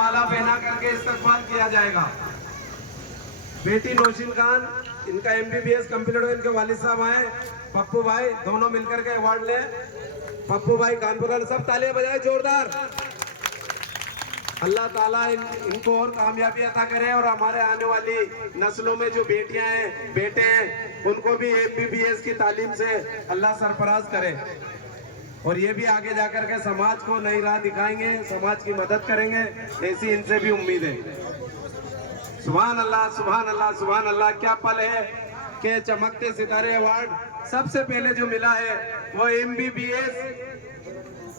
माला पहना करके इस्तकबाल किया जाएगा। बेटी नौशीन खान, इनका MBBS कंप्लीट हो, इनके वालिद साहब आए, पप्पू भाई, दोनों मिलकर के अवार्ड ले। पप्पू भाई कानपुर वाले सब तालियां बजाए जोरदार। अल्लाह ताला इनको और कामयाबी अता करे और हमारे आने वाली नस्लों में जो बेटियां हैं, बेटे हैं, उनको भी MBBS की तालीम से अल्लाह सरफराज करे और ये भी आगे जाकर के समाज को नई राह दिखाएंगे, समाज की मदद करेंगे, ऐसी इनसे भी उम्मीद है। सुभान अल्लाह, सुभान अल्लाह, सुभान अल्लाह। क्या पल है कि चमकते सितारे अवार्ड सबसे पहले जो मिला है वो MBBS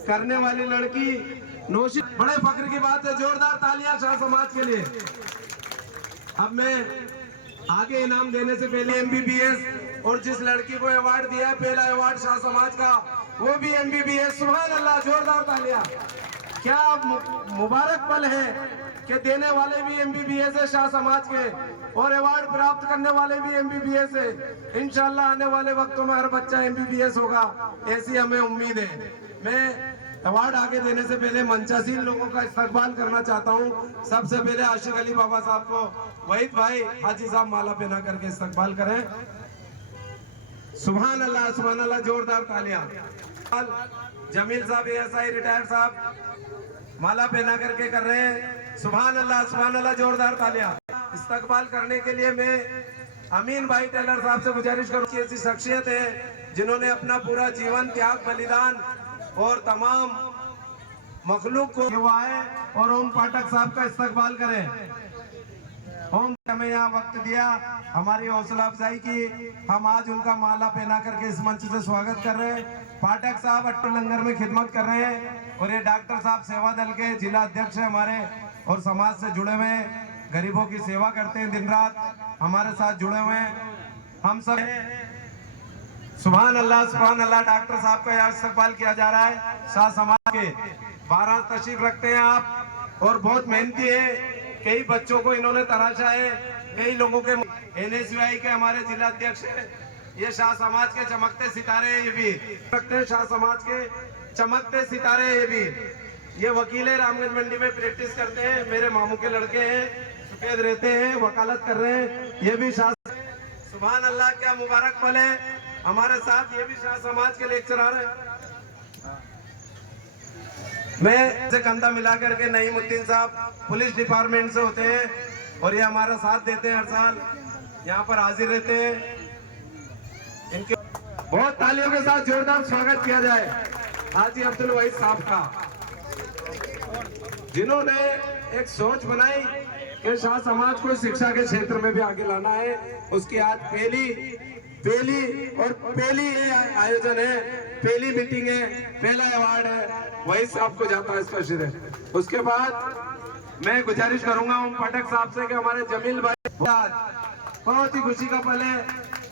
करने वाली लड़की नौशीन। बड़े फख्र की बात है, जोरदार तालियां शाह समाज के लिए। अब मैं आगे इनाम देने से पहले MBBS और जिस लड़की को अवार्ड दिया है, पहला अवार्ड शाह समाज का, वो भी MBBS। सुभान अल्लाह, जोरदार तालियां। क्या मुबारक पल है कि देने वाले भी MBBS है शाह समाज के और अवार्ड प्राप्त करने वाले भी MBBS है। इंशाल्लाह आने वाले वक्तों में हर बच्चा MBBS होगा, ऐसी हमें उम्मीद है। मैं अवार्ड आगे देने से पहले मंचासीन लोगों का इस्तकबाल करना चाहता हूं। सबसे पहले आशिक अली बाबा साहब को, वहीद भाई, हाजी साहब माला पहना करके इस्तकबाल करें। सुभान अल्लाह, सुभान अल्लाह, जोरदार तालियां। जमील साहब ASI रिटायर्ड साहब माला पहना करके कर रहे हैं। सुभान अल्लाह, सुभान अल्लाह, जोरदार तालियां। इस्तकबाल करने के लिए मैं अमीन भाई टेलर साहब से गुजारिश करूँ, ऐसी शख्सियत है जिन्होंने अपना पूरा जीवन त्याग बलिदान और तमाम मखलूक को हुआ है। और ओम पाठक साहब का इस्तकबाल करें। ओम हमें यहाँ वक्त दिया, हमारी हौसला अफजाई की, हम आज उनका माला पहना करके इस मंच से स्वागत कर रहे हैं। पाठक साहब अट्टू लंगर में खिदमत कर रहे हैं और ये डॉक्टर साहब सेवा दल के जिला अध्यक्ष है हमारे और समाज से जुड़े हुए हैं, गरीबों की सेवा करते हैं, दिन रात हमारे साथ जुड़े हुए हैं। हम सब सुभान अल्लाह, सुभान अल्लाह। डॉक्टर साहब का यहाँ इस्तकबाल किया जा रहा है। शाह समाज के 12 तशरीफ रखते हैं आप और बहुत मेहनती है। कई बच्चों को इन्होंने तराशा है, कई लोगों के NSUI के हमारे जिला अध्यक्ष है। ये शाह समाज के चमकते सितारे हैं, ये भी रखते हैं शाह समाज के चमकते सितारे हैं। ये भी ये वकील है, रामगंज मंडी में प्रैक्टिस करते हैं, मेरे मामू के लड़के हैं, सुफेद रहते हैं, वकालत कर रहे हैं। ये भी शाह, सुभान अल्लाह, क्या मुबारक पल है। हमारे साथ ये भी शाह समाज के लेक्चरर है। मैं से कंधा मिला करके नईमुद्दीन साहब पुलिस डिपार्टमेंट से होते हैं और ये हमारा साथ देते हैं, हर साल यहाँ पर हाजिर रहते हैं। इनके बहुत तालियों के साथ जोरदार स्वागत किया जाए हाजी अब्दुल वहीद साहब का, जिन्होंने एक सोच बनाई कि शाह समाज को शिक्षा के क्षेत्र में भी आगे लाना है। उसकी आज पहली आयोजन है, पहली मीटिंग है, पहला अवार्ड है, वही साहब को जाता है इसका श्रेय। उसके बाद मैं गुजारिश करूंगा ओम पाठक साहब से कि हमारे जमील भाई, बहुत ही खुशी का पल है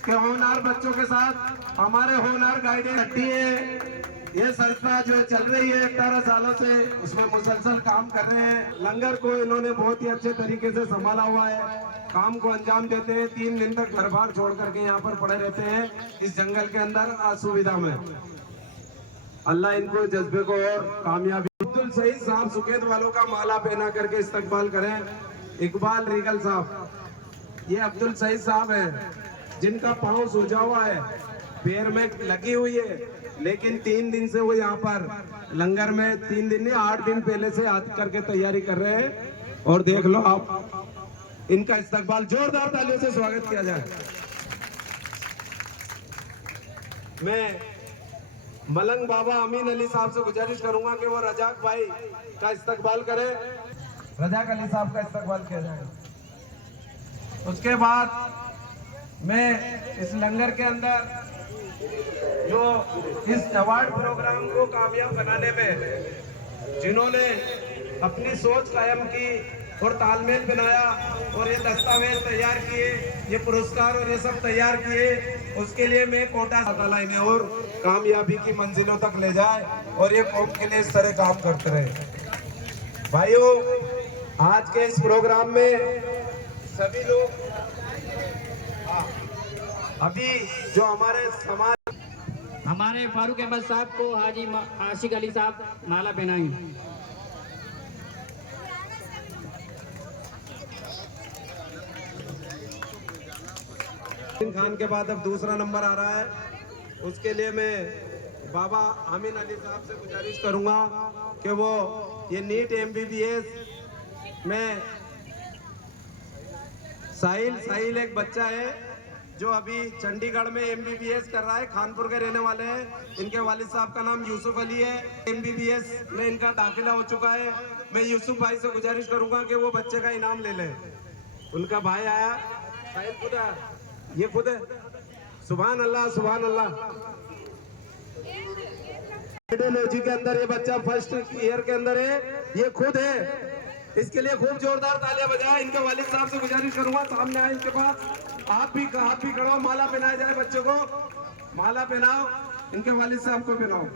कि होनहार बच्चों के साथ हमारे होनहार गाइडेंस हट्टी है। ये संस्था जो चल रही है 18 सालों से, उसमें मुसलसल काम कर रहे हैं। लंगर को इन्होंने बहुत ही अच्छे तरीके से संभाला हुआ है, काम को अंजाम देते हैं। 3 दिन तक घर बार छोड़ करके यहाँ पर पड़े रहते हैं इस जंगल के अंदर असुविधा में। अल्लाह इनको जज्बे को और कामयाबी। अब्दुल सईद साहब सुकेत वालों का माला पहना करके इस्तकबाल करें। इकबाल रीगल साहब, ये अब्दुल सईद साहब हैं जिनका पाँव सूजा हुआ है, पैर में लगी हुई है, लेकिन 3 दिन से वो यहाँ पर लंगर में 3 दिन नहीं 8 दिन पहले से आकर करके तैयारी कर रहे हैं। और देख लो आप, इनका इस्तकबाल जोरदार तालियों से स्वागत किया जाए। मैं मलंग बाबा अमीन अली साहब से गुजारिश करूंगा कि वो रजाक भाई का इस्तकबाल करें। रजाक अली साहब का इस्तकबाल किया जाएगा। उसके बाद मैं इस लंगर के अंदर जो इस अवार्ड प्रोग्राम को कामयाब बनाने में जिन्होंने अपनी सोच कायम की और तालमेल बनाया और ये दस्तावेज तैयार किए, ये पुरस्कार और ये सब तैयार किए, उसके लिए मैं कोटा ताला इन्हें और कामयाबी की मंजिलों तक ले जाए और ये कौम के लिए इस तरह काम करते रहे। भाइयों, आज के इस प्रोग्राम में सभी लोग अभी जो हमारे समाज, हमारे फारूक अहमद साहब को हाजी आशिक अली साहब माला पहनाएंगे। खान के बाद अब दूसरा नंबर आ रहा है, उसके लिए मैं बाबा आमीन अली साहब से गुजारिश करूंगा कि वो ये नीट MBBS में साहिल एक बच्चा है जो अभी चंडीगढ़ में MBBS कर रहा है, कानपुर के रहने वाले हैं। इनके वालिद साहब का नाम यूसुफ अली है, MBBS में इनका दाखिला हो चुका है। मैं यूसुफ भाई से गुजारिश करूंगा कि वो बच्चे का इनाम ले लें। उनका भाई आया, साहिल खुद आया, ये खुद है। सुभान अल्लाह सुभान अल्लाह। आइडियोलॉजी के अंदर ये बच्चा फर्स्ट ईयर के अंदर है, ये खुद है। इसके लिए खूब जोरदार तालियां बजाएं। इनके वालिद साहब से गुजारिश करूंगा सामने आए इनके पास। आप भी खड़ो, माला पहनाया जाए बच्चों को, माला पहनाओ, इनके वालिद साहब को पहनाओ।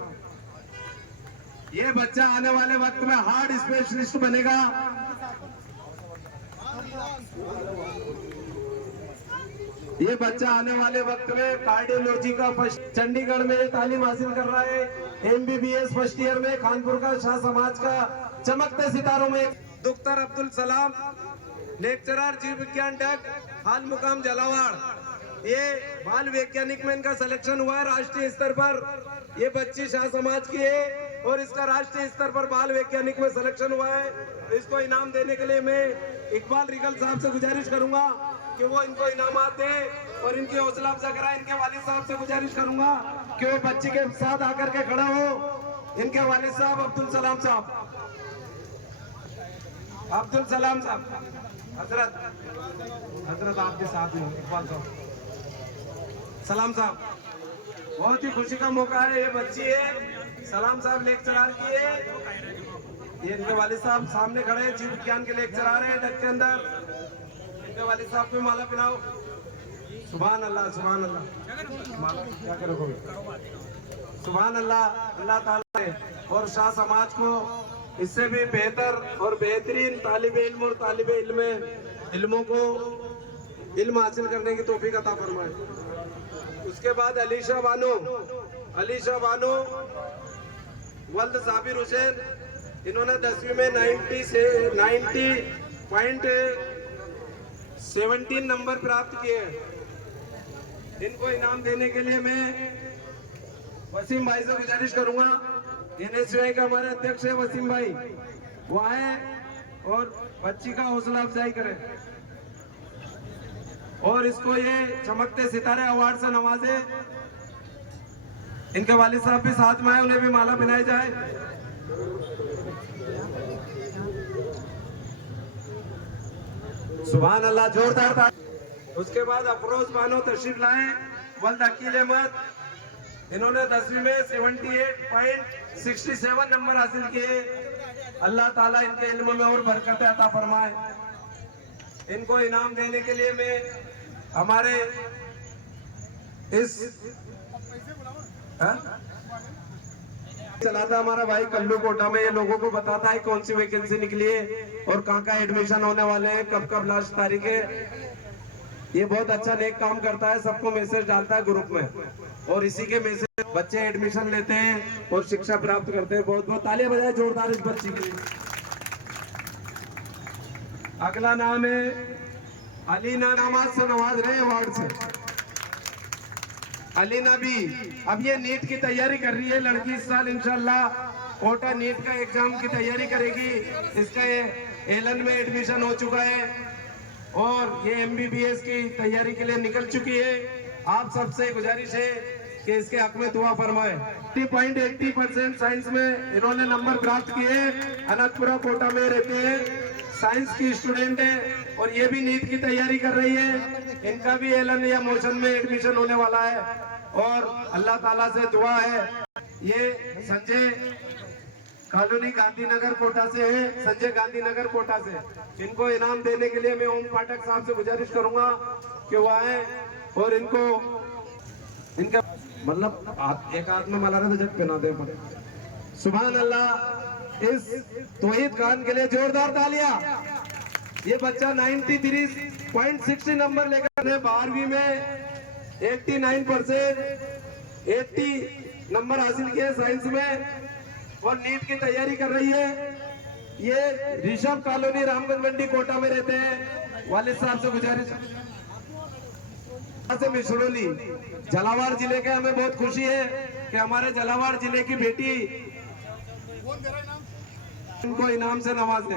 ये बच्चा आने वाले वक्त में हार्ट स्पेशलिस्ट बनेगा। ये बच्चा आने वाले वक्त में कार्डियोलॉजी का फर्स्ट चंडीगढ़ में तालीम हासिल कर रहा है, MBBS फर्स्ट ईयर में कानपुर का शाह समाज का चमकते सितारों में। डॉक्टर अब्दुल सलाम लेक्चरर जीव विज्ञान डग हाल मुकाम जलावाड़। ये बाल वैज्ञानिक में इनका सिलेक्शन हुआ है राष्ट्रीय स्तर पर। ये बच्ची शाह समाज की है और इसका राष्ट्रीय स्तर पर बाल वैज्ञानिक में सिलेक्शन हुआ है। इसको इनाम देने के लिए मैं इकबाल रिगल साहब से गुजारिश करूंगा कि वो इनको इनामात दे और इनकी हौसला अफजा कराए। इनके वालिद साहब से गुजारिश करूंगा कि वो बच्ची के साथ आकर के खड़ा हो। इनके वालिद साहब अब्दुल सलाम साहब, अब्दुल सलाम साहब, हजरत आपके साथ में इकबाल साहब, सलाम साहब। बहुत ही खुशी का मौका है। ये बच्ची है, सलाम साहब लेक्चरर की है। ये इनके वालिद साहब सामने खड़े हैं, जीव विज्ञान के लेक्चरर हैं डग के अंदर। इनके वालिद साहब पे माला पहनाओ। सुभान अल्लाह सुभान अल्लाह। माला क्या करोगे? सुभान अल्लाह। अल्लाह ताला ने और शाह समाज को इससे भी बेहतर और बेहतरीन तालिब इल्म और तालिब इल्मों को इल्म हासिल करने की तौफीक अता फरमाए। उसके बाद अलीशा बानो वल्द साबिर हुसैन, इन्होंने 10वीं में 90.17 नंबर प्राप्त किए। इनको इनाम देने के लिए मैं वसीम भाई से गुजारिश करूंगा। NSUI का हमारे अध्यक्ष है वसीम भाई, वो आए और बच्ची का हौसला अफजाई करें और इसको ये चमकते सितारे अवार्ड से नवाजे। इनके वालिद साहब भी साथ में आए, उन्हें भी माला पहनाई जाए। सुभान अल्लाह, जोरदार था। उसके बाद अफरोज बानो तशरीफ लाए, वल्द अकील अहमद, इन्होंने 10वीं में 78.67 नंबर हासिल किए। अल्लाह ताला इनके इल्म में और बरकत अता फरमाए। इनको इनाम देने के लिए मैं हमारे इस चलाता हमारा भाई कल्लू कोटा में, ये लोगों को बताता है कौन सी वैकेंसी निकली है और कहाँ एडमिशन होने वाले हैं, कब लास्ट तारीख है। ये बहुत अच्छा नेक काम करता है, सबको मैसेज डालता है ग्रुप में और इसी के मैसेज बच्चे एडमिशन लेते हैं और शिक्षा प्राप्त करते हैं। बहुत बहुत तालियां बजाएं जोरदार इस बच्ची के लिए। अगला नाम है अलीना, नमाज से नवाज रहे अवार्ड से। अलीना भी अब ये नीट की तैयारी कर रही है लड़की। इस साल इंशाल्लाह कोटा नीट का एग्जाम की तैयारी करेगी। इसका ये एलन में एडमिशन हो चुका है और ये MBBS की तैयारी के लिए निकल चुकी है। आप सबसे गुजारिश है कि इसके हक में दुआ फरमाएं। 80.80% साइंस में इन्होंने नंबर प्राप्त किए। अनंतपुरा कोटा में रहते हैं, साइंस की स्टूडेंट है और ये भी नीट की तैयारी कर रही है। इनका भी एलन या मोशन में एडमिशन होने वाला है और अल्लाह ताला से दुआ है। ये संजय कॉलोनी गांधीनगर कोटा से है, संजय गांधीनगर कोटा से। इनको इनाम देने के लिए मैं ओम पाठक साहब से गुजारिश करूंगा कि वो आए और इनको इनका मतलब एक हाथ में मला तो जग पहना दे। सुभान अल्लाह। इस तौहीद खान के लिए जोरदार तालियां। ये बच्चा 93.60 नंबर लेकर 12वीं में 89% 80 नंबर हासिल किए साइंस में और नीट की तैयारी कर रही है। ये ऋषभ कॉलोनी रामगंज मंडी कोटा में रहते हैं। वालिद साहब से गुजारिश से मिसरोली झालावाड़ जिले के हमें बहुत खुशी है कि हमारे झालावाड़ जिले की बेटी इनको इनाम से नवाजे।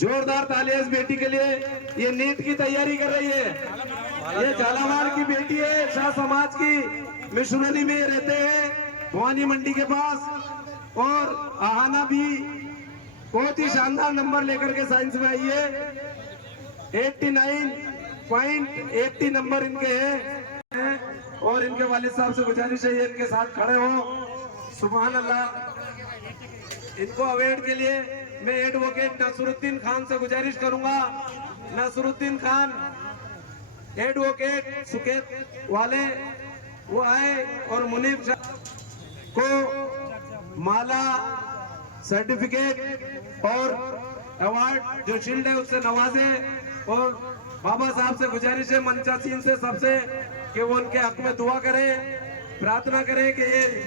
जोरदार तालियां इस बेटी के लिए। ये नीट की तैयारी कर रही है। ये झालावाड़ की बेटी है, शाह समाज की, मिसरोली में रहते हैं, भवानी मंडी के पास। और आहाना भी बहुत ही शानदार नंबर लेकर के साइंस में आई है। 89.80 नंबर इनके हैं। और इनके वालिद साहब से गुजारिश है ये इनके साथ खड़े हो। सुभान अल्लाह। इनको अवार्ड के लिए मैं एडवोकेट नसरुद्दीन खान से गुजारिश करूंगा। नसरुद्दीन खान एडवोकेट सुकेत वाले वो आए और मुनीर को माला, सर्टिफिकेट और अवार्ड जो शील्ड है उससे नवाजे। और बाबा साहब से गुजारिश है मंचासीन से सबसे कि वो उनके हक में दुआ करें, प्रार्थना करें कि ये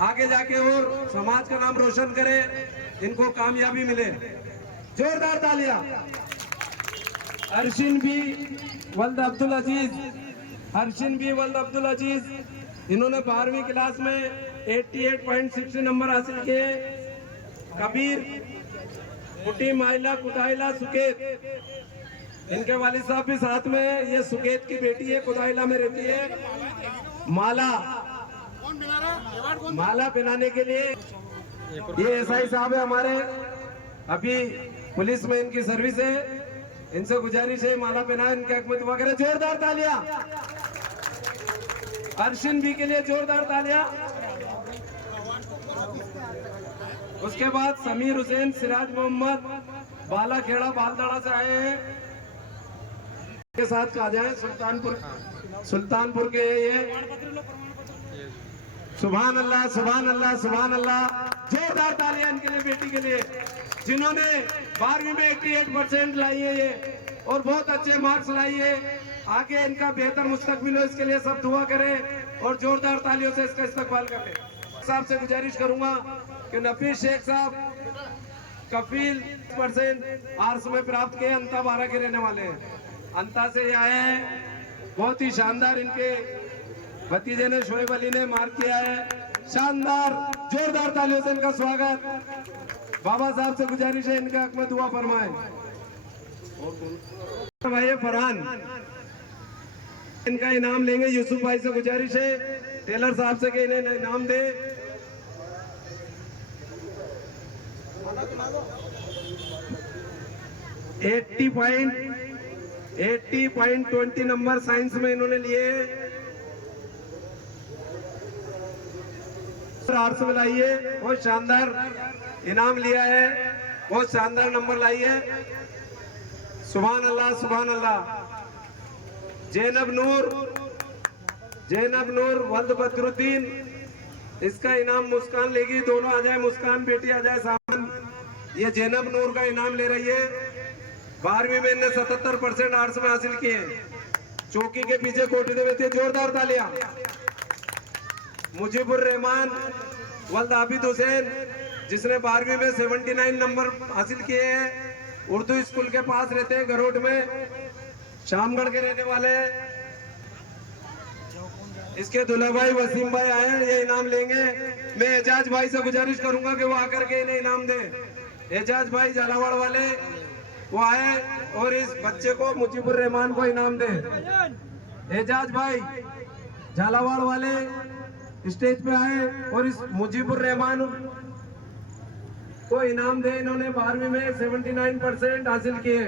आगे जाके और समाज का नाम रोशन करे, इनको कामयाबी मिले। जोरदार तालियां। अर्शिन बी वल्द अब्दुल अजीज, अर्शिन बी वल्द अब्दुल अजीज, इन्होंने 12वीं क्लास में 88.60 नंबर हासिल किए। कबीर कुटी माइला कुटाइला सुकेत, इनके वालिद साहब भी साथ में है। ये सुकेत की बेटी है, कुदाइला में रहती है। माला पहनाने के लिए ये एसआई साहब है हमारे, अभी पुलिस में इनकी सर्विस है। इनसे गुजारिश है माला पहना, इनके हक में दुआ करें। जोरदार तालियां अर्शिन बी के लिए, जोरदार तालियां। उसके बाद समीर हुसैन सिराज मोहम्मद बालाखेड़ा बालदाड़ा से आए हैं, के साथ आ जाए। सुल्तानपुर के ये। सुभान अल्लाह, सुभान अल्लाह, सुभान अल्लाह। जोरदार तालियां इनके लिए, बेटी के लिए, जिन्होंने 12वीं में 88% लाई है ये और बहुत अच्छे मार्क्स लाई है। आगे इनका बेहतर मुस्तकबिल हो, इसके लिए सब दुआ करें और जोरदार तालियों से इसका इस्तकबाल करें। साहब से गुजारिश करूंगा कि नफीस शेख साहब कफील % आर्ट्स में प्राप्त किए, अंता 12 के रहने वाले हैं, अंता से ये आए हैं। बहुत ही शानदार इनके भतीजे ने शोएब अली ने मार्क किया है, शानदार। जोरदार तालियों से इनका स्वागत। बाबा साहब से गुजारिश है इनके हक में दुआ फरमाएं। भाई फरहान इनका इनाम लेंगे। यूसुफ भाई से गुजारिश है टेलर साहब से कि इन्हें इनाम दे। एट्टी पॉइंट 20 नंबर साइंस में इन्होंने लिए। आर्ट्स में लाई है, बहुत शानदार इनाम लिया है, बहुत शानदार नंबर लाई है। सुभान अल्लाह, सुभान अल्लाह। जैनब नूर वल्द बदरुद्दीन, इसका इनाम मुस्कान लेगी। दोनों आ जाए, मुस्कान बेटी आ जाए सामने। ये जैनब नूर का इनाम ले रही है। 12वीं में इन्हें 77% आर्ट्स में हासिल किए। चौकी के पीछे कोटते हुए थे। जोरदार तालियां। मुजीबुर रहमान वल्द आबिद हुसैन, जिसने 12वीं में 79 नंबर हासिल किए हैं। उर्दू स्कूल के पास रहते हैं, गरोट में, शामगढ़ के रहने वाले हैं। इसके दुल्हा भाई वसीम भाई आए हैं, ये इनाम लेंगे। मैं एजाज भाई से गुजारिश करूंगा कि वो आकर के इन्हें इनाम दे। एजाज भाई झालावाड़ वाले वो आए और इस बच्चे को मुजीबुर रहमान को इनाम दे। एजाज भाई झालावाड़ वाले स्टेज पे आए और इस मुजीबुर रहमान को इनाम दे। इन्होंने 12वीं में 79% हासिल किए।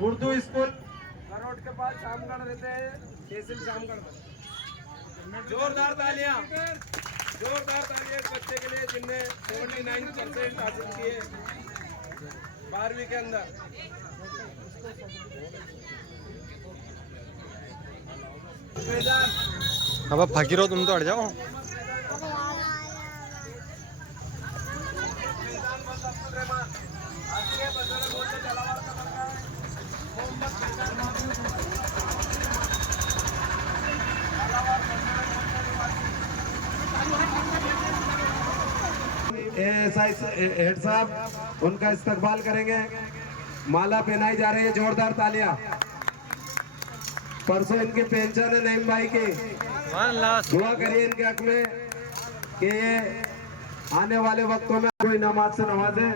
उर्दू स्कूल गरोट के पास शामगढ़ रहते हैं, तहसील शामगढ़ में। जोरदार तालियां, जोरदार तालियां इस बच्चे के लिए जिनने 79% हासिल किए 12वीं के अंदर। अब फकीरो तुम तो हट जाओ। हेड साहब उनका इस्तकबाल करेंगे। माला पहनाई जा रही है, जोरदार तालियां। परसों इनके पेंशन है नईम भाई की, दुआ करिए इनके हक में कि ये आने वाले वक्तों में कोई नमाज से नवाजे।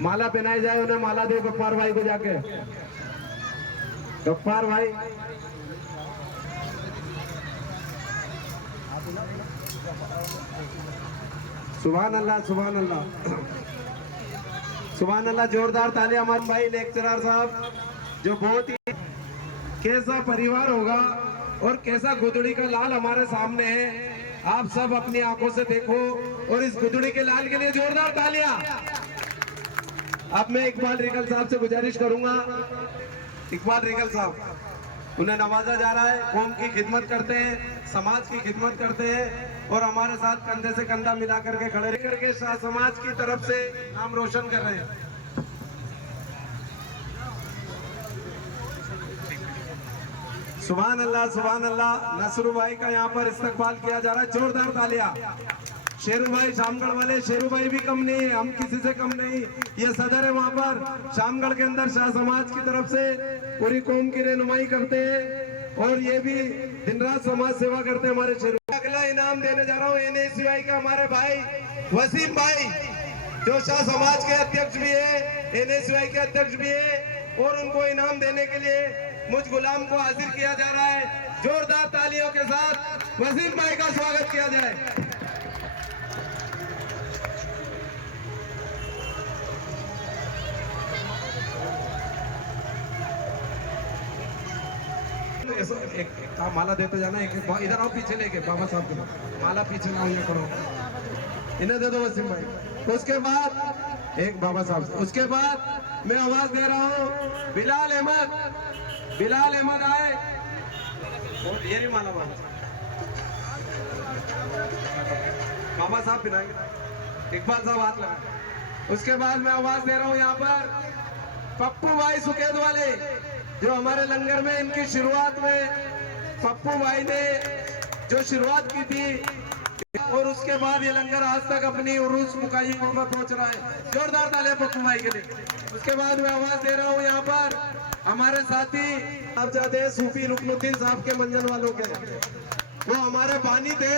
माला पहनाई जाए, उन्हें माला दो गफ्फार भाई को जाके। गफ्फार भाई सुभान अल्लाह, सुभान अल्लाह, सुभान अल्लाह। जोरदार तालियां हमारे भाई लेक्चरर साहब, जो बहुत ही कैसा परिवार होगा और कैसा गुदड़ी का लाल हमारे सामने है। आप सब अपनी आंखों से देखो और इस गुदड़ी के लाल के लिए जोरदार तालियां। अब मैं इकबाल रिगल साहब से गुजारिश करूंगा, इकबाल रिगल साहब, उन्हें नवाजा जा रहा है। कौम की खिदमत करते हैं, समाज की खिदमत करते हैं और हमारे साथ कंधे से कंधा मिला करके खड़े करके शाह समाज की तरफ से नाम रोशन कर रहे हैं। सुभान अल्लाह, सुभान अल्लाह। नसरू भाई का यहाँ पर इस्तकबाल किया जा रहा है, जोरदार तालियां। शेरू भाई शामगढ़ वाले, शेरू भाई भी कम नहीं, हम किसी से कम नहीं। ये सदर है वहाँ पर शामगढ़ के अंदर, शाह समाज की तरफ से पूरी कौम की रहनुमाई करते हैं और ये भी दिन रात समाज सेवा करते हैं हमारे शेरू। अगला इनाम देने जा रहा हूँ NSUI के हमारे भाई वसीम भाई, जो शाह समाज के अध्यक्ष भी है, NSUI के अध्यक्ष भी है, और उनको इनाम देने के लिए मुझ गुलाम को हाजिर किया जा रहा है। जोरदार तालियों के साथ वसीम भाई का स्वागत किया जाए। एक माला देते जाना, एक इधर आओ, पीछे लेके बाबा साहब को माला पीछे ना ये करो, इन्हें दे दो वसीम भाई। उसके बाद एक बाबा साहब, उसके बाद मैं आवाज दे रहा हूँ बिलाल अहमद, बिलाल अहमद आए और ये नहीं माला बाबा साहब पिलाएंगे, इकबाल साहब हाथ लगा। उसके बाद मैं आवाज दे रहा हूँ यहाँ पर पप्पू भाई सुकेद वाले, जो हमारे लंगर में इनकी शुरुआत में पप्पू भाई ने जो शुरुआत की थी और उसके बाद ये लंगर आज तक अपनी उरूस मुकाइम पर पहुंच रहा है। जोरदार तालियां पप्पू भाई के लिए। उसके बाद मैं आवाज दे रहा हूँ यहाँ पर हमारे साथी आप जाते हैं सूफी रुकनुद्दीन साहब के मंजन वालों के, वो हमारे बानी थे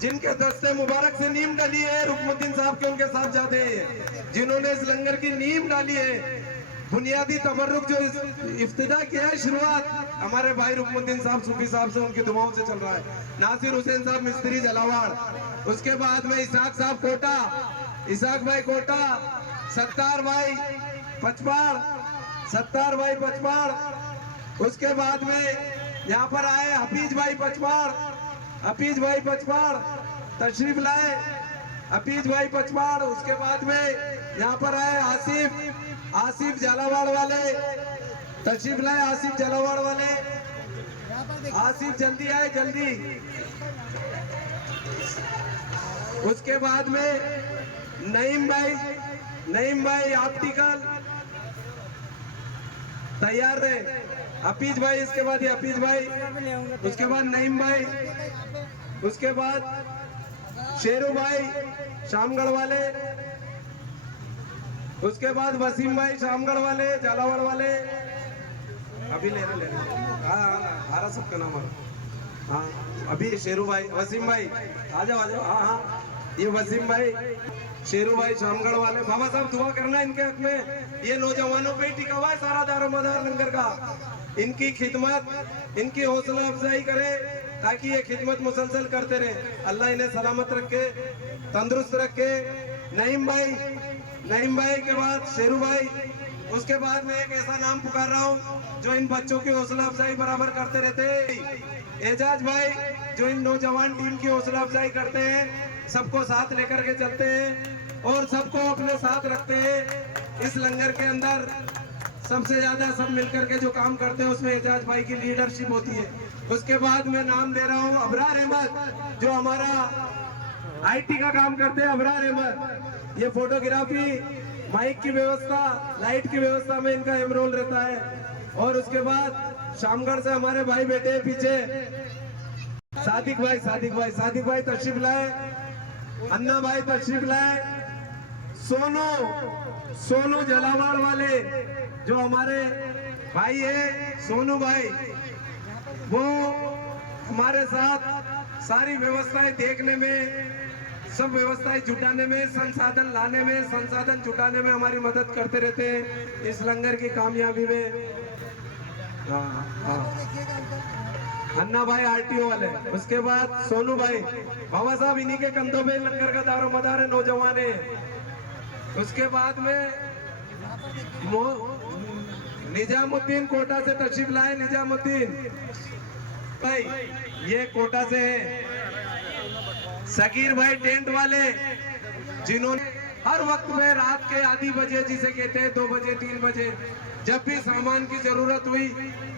जिनके दस्ते मुबारक से नीम डाली है। रुकनुद्दीन साहब के उनके साथ जाते हैं जिन्होंने इस लंगर की नीम डाली है। बुनियादी तबर्रुक जो इफ्तिदा किया है, शुरुआत हमारे भाई रुकनुद्दीन साहब सूफी साहब से उनकी दुआओं से चल रहा है। नासिर हुसैन साहब मिस्त्री जलावाड़, उसके बाद में इसाक साहब कोटा, इसाक भाई कोटा, सत्तार भाई पचपाड़, सत्तार भाई पचपाड़। उसके बाद में यहाँ पर आए हफीज भाई पचपाड़, हफीज भाई पचपाड़ तशरीफ लाए, हफीज भाई पचपाड़। उसके बाद में यहाँ पर आए आसिफ, आसिफ झालावाड़ वाले तशरीफ लाए, आसिफ झालावाड़ वाले, आसिफ जल्दी आए जल्दी। उसके बाद में नईम भाई, नईम भाई ऑप्टिकल तैयार रहे, हफीज भाई, इसके बाद ये हफीज भाई, उसके बाद नईम भाई, उसके बाद शेरू भाई शामगढ़ वाले, उसके बाद वसीम भाई शामगढ़ वाले, झालावाड़ वाले। अभी ले रहे हाँ सबका नाम है। हाँ अभी शेरू भाई, वसीम भाई आ जाओ आ जाओ। हाँ हाँ ये वसीम भाई, शेरू भाई शामगढ़ वाले। बाबा साहब दुआ करना इनके हक में, ये नौजवानों पे ही टिका हुआ है सारा दारोमदार लंगर का। इनकी खिदमत, इनकी हौसला अफजाई करे ताकि ये खिदमत मुसलसल करते रहे। अल्लाह इन्हें सलामत रखे, तंदुरुस्त रखे। नईम भाई, नईम भाई के बाद शेरू भाई। उसके बाद मैं एक ऐसा नाम पुकार रहा हूँ जो इन बच्चों की हौसला अफजाई बराबर करते रहते, एजाज भाई, जो इन नौजवान टीम की हौसला अफजाई करते हैं, सबको साथ लेकर के चलते हैं और सबको अपने साथ रखते हैं। इस लंगर के अंदर सबसे ज्यादा सब मिलकर के जो काम करते हैं उसमें एजाज भाई की लीडरशिप होती है। उसके बाद मैं नाम दे रहा हूँ अबरार अहमद, जो हमारा IT का काम करते हैं। अबरार अहमद ये फोटोग्राफी, माइक की व्यवस्था, लाइट की व्यवस्था में इनका अहम रोल रहता है। और उसके बाद शामगढ़ से हमारे भाई बैठे हैं पीछे, सादिक भाई, सादिक भाई, सादिक भाई तशरीफ लाए, अन्ना भाई तशरीफ लाए, सोनू, सोनू झालावाड़ वाले, जो हमारे भाई है सोनू भाई, वो हमारे साथ सारी व्यवस्थाएं देखने में, सब व्यवस्थाएं जुटाने में, संसाधन लाने में, संसाधन जुटाने में हमारी मदद करते रहते हैं इस लंगर की कामयाबी में। अन्ना भाई आरटीओ वाले, उसके बाद सोनू भाई, बाबा साहब इन्हीं के कंधों पे लंगर का दारो मदार है, नौजवान है। उसके बाद में निजामुद्दीन कोटा से तशरीफ लाए, निजामुद्दीन भाई ये कोटा से है। सकीर भाई टेंट वाले, जिन्होंने हर वक्त में रात के आधी बजे, जिसे कहते हैं 2 बजे 3 बजे, जब भी सामान की जरूरत हुई,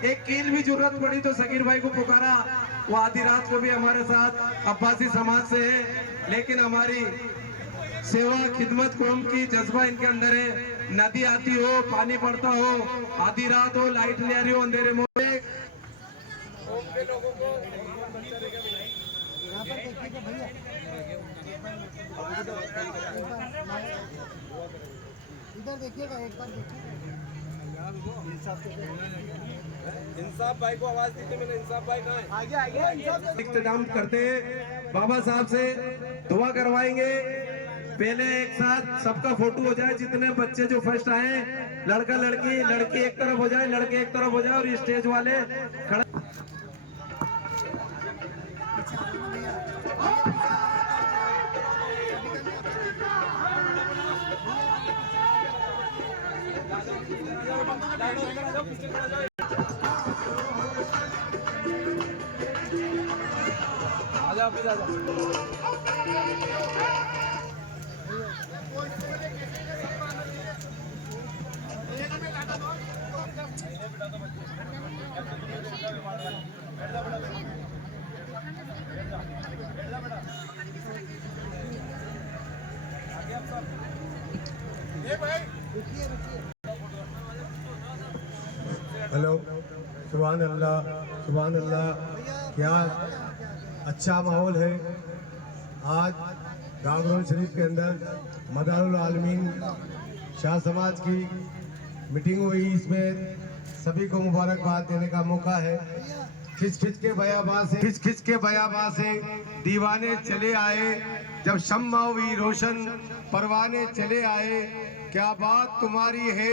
एक कील भी जरूरत पड़ी तो सकीर भाई को पुकारा। वो आधी रात को भी हमारे साथ अब्बासी समाज से है, लेकिन हमारी सेवा खिदमत कौम की जज्बा इनके अंदर है। नदी आती हो, पानी पड़ता हो, आधी रात हो, लाइट नहीं आ रही हो, अंधेरे में लोगों को इधर देखिएगा, एक बार देखिएगा। इंसाफ भाई को आवाज दी थी मैंने, इंसाफ भाई कहाँ है? आगे इख्तिताम करते हैं, बाबा साहब से दुआ करवाएंगे। पहले एक साथ सबका फोटो हो जाए, जितने बच्चे जो फर्स्ट आए, लड़का लड़की, लड़की एक तरफ हो जाए, लड़के एक तरफ हो जाए, और स्टेज वाले खड़े। हेलो, सुभान अल्लाह, सुभान अल्लाह। क्या अच्छा माहौल है। आज गागरोन शरीफ के अंदर मदारुल आलमीन शाह समाज की मीटिंग हुई। इसमें सभी को मुबारकबाद देने का मौका है। खिच खिच के बयाबा से दीवाने चले आए, जब शम्मा हुई रोशन परवाने चले आए। क्या बात तुम्हारी है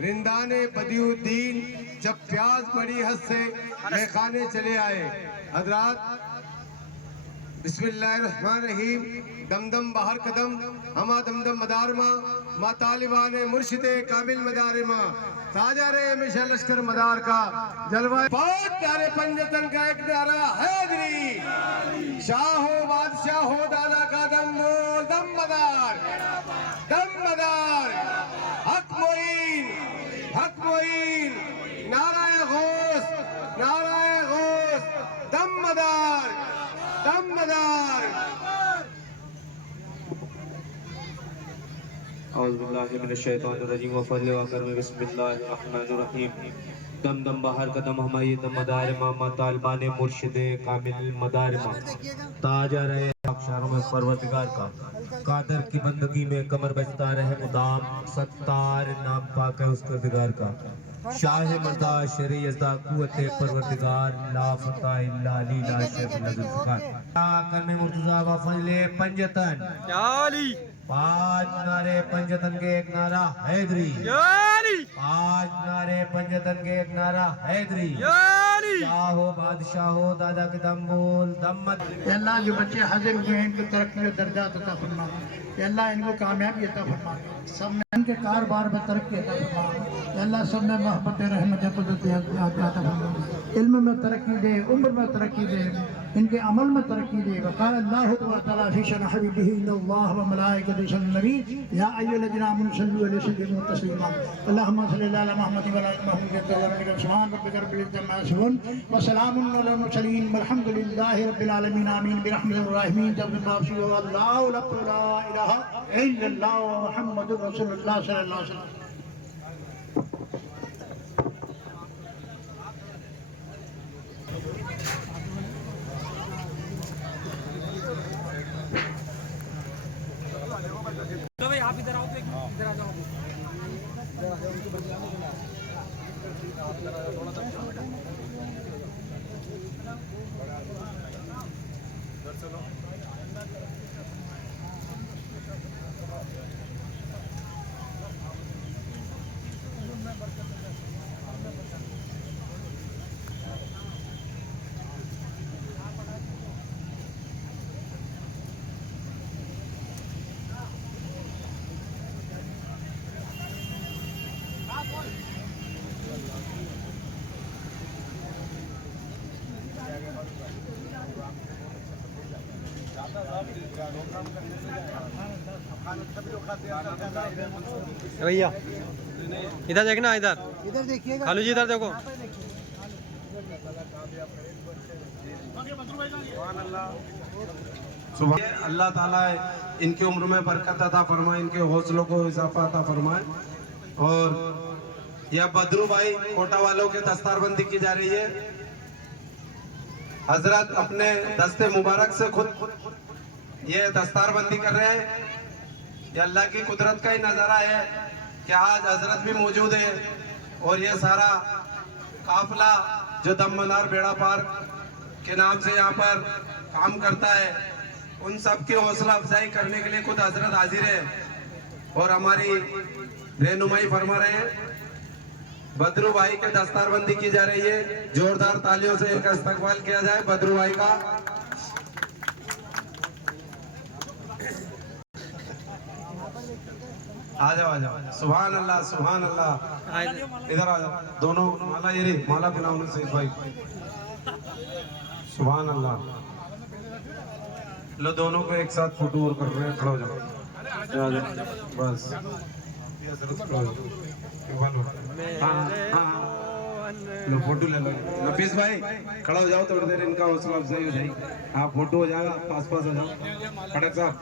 रिंदाने बदियुद्दीन, जब प्याज बड़ी हद से मेखाने चले आए। हजरात बिस्मिल्लाहिर्रहमानिर्रहीम। दमदम बाहर कदम हमा दमदम मदारमा, मा तालिबान मुर्शिदे काबिल मदारमा, ताजा रे हमेशा लश्कर मदार का जलवा। 5 तारे पंजतन का एक नारा हैदरी, शाहो बादशाह हो दादा का दम बोल, दम मदार, दम मदार, हक मोइन, हक मोइन, नाराय गौस, नाराय गौस, दम मदार, दम मदार। औज़ुबिल्लाहिमिनश्शैतानिर्रजीम व फज़ल व करम बिस्मिल्लाहिर्रहमानिर्रहीम। दम दम बाहर कदम हमारी दम मदारिमा, मा तालिबान मुर्शिदे कामिल मदारिमा, ताजा रहे अक्षरों में परवरदिगार का, कादर की बंदगी में कमर बजता रहे मुदाम, सत्तार नाम पाक है उसका दिगार का, शाह मर्दा शरी यज़दा कुव्वते परवरदिगार, ला फता इल्ला अली ला शरीफ लज़ुल्फ़िकार। करमे मुर्तज़ा व फज़ले पंजतन याली, 5 नारे पंजतन के एक नारा हैदरी याली, 5 नारे पंजतन के एक नारा हैदरी याली, शाहो बादशाह हो दादा के दम बोल, दम मत। अल्लाह जो बच्चे हाजिर हुए हैं इनको तरक्की और दर्जात अता फरमा, अल्लाह इनको कामयाबी अता फरमा, सब में इनके कारोबार में तरक्की अता फरमा, अल्लाह सब में मोहब्बत रहमत अता फरमा, इल्म में तरक्की दे, उम्र में तरक्की दे, इनके अमल में तरक्की दे। वक़ाल अल्लाहु तआला फी शअन हबीबिही इन्नल्लाह व मलाइकतुहु युसल्लून या अय्युहल्लज़ीना आमनू सल्लू अलैहि व सल्लिमू तस्लीमा। अल्लाहुम्मा सल्लि अला मुहम्मद व अला मुहम्मद सुब्हान रब्बिका रब्बिल इज़्ज़ति अम्मा यसिफून व सलामुन अलल मुरसलीन वल्हम्दुलिल्लाहि रब्बिल आलमीन। आमीन बिरहमतिर राहिमीन। जब माफ़ी हो अल्लाहु ला इलाहा इल्लल्लाह मुहम्मदुर रसूलुल्लाह सल्लल्लाहु अलैहि वसल्लम। आप इधर आओ तो इधर आ जाओ। भैया इधर देखना, इधर इधर देखिएगा। खालू जी इधर देखो। सुबह अल्लाह ताला इनकी उम्र में बरकत अता फरमाए, इनके हौसलों को इजाफा अता फरमाए। और यह बदरू भाई कोटा वालों के दस्तारबंदी की जा रही है। हजरत अपने दस्ते मुबारक से खुद ये दस्तारबंदी कर रहे हैं। ये अल्लाह की कुदरत का ही नज़ारा है कि आज हजरत भी मौजूद है और ये सारा काफिला जो दमनार बेड़ा पार के नाम से यहाँ पर काम करता है, उन सब की हौसला अफजाई करने के लिए खुद हजरत हाजिर है और हमारी रहनुमाई फरमा रहे हैं। बदरू भाई के दस्तारबंदी की जा रही है। जोरदार तालियों से इनका इस्तकबाल किया जाए बदरू भाई का। आ जाओ, आ जाओ। सुभान अल्लाह, सुभान अल्लाह। इधर आ जाओ दोनों। माला ये रे, माला पिलाओ सईद भाई। सुभान अल्लाह। लो दोनों को एक साथ फोटो और कर रहे हैं। खड़ा हो जाओ, बस। लो फोटो ले लो। नफीस भाई खड़ा हो जाओ, थोड़ी देर इनका हौसला अफजाई हो जाएगी। हाँ फोटो हो जाएगा, पास पास हो जाओ। खड़क साहब